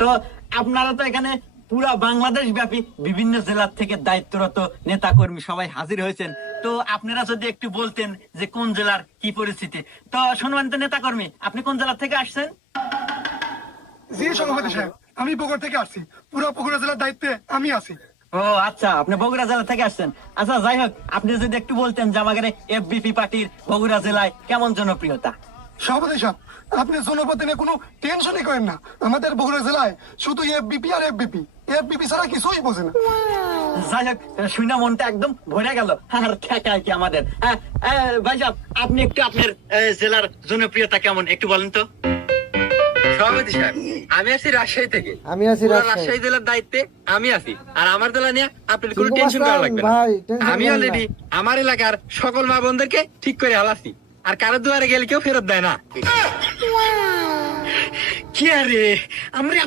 তো আপনারা তো এখানে পুরা বাংলাদেশ ব্যাপী বিভিন্ন জেলার থেকে দায়িত্বরত নেতা কর্মী সবাই হাজির হয়েছেন। তো আপনারা যদি একটু বলতেন যে কোন জেলার কি পরিস্থিতি। তো সম্মানিত নেতা কর্মী আপনি কোন জেলা থেকে আসছেন? জি সভাপতি সাহেব আমি বগুড়া থেকে আসছি। পুরো বগুড়া জেলার দায়িত্বে আমি আছি। ও আচ্ছা আপনি বগুড়া জেলা থেকে আসছেন। আচ্ছা যাই হোক আপনি যদি একটু বলতেন যে আমাদের এফবিপি পার্টির বগুড়া জেলায় কেমন জনপ্রিয়তা? সভাপতি সাহেব আপনি জনপদ নিয়ে কোনো টেনশনই করেন না। আমাদের বগুড়া জেলায় শুধু এফবিপি আর এফবিপি এফবিপি ছাড়া কিছুই বোঝে না। যাই হোক শুনে মনটা একদম ভরে গেল। আর ঠেকায় কি আমাদের? হ্যাঁ, ভাই সাহেব আপনি একটু আপনার জেলার জনপ্রিয়তা কেমন? একটু বলেন তো। সভাপতি সাহেব আমি আছি রাজশাহী থেকে। আমি আছি রাজশাহী। জেলার দায়িত্বে আমি আছি। আর আমার জেলা নিয়ে আপনার কোনো টেনশন করা লাগবে না। আমি অলরেডি আমার এলাকার সকল মা বোনদেরকে ঠিক করে হালাছি আর কারও দুয়ারে গেলে কেউ ফেরত দেয় না। কি আরে আমরা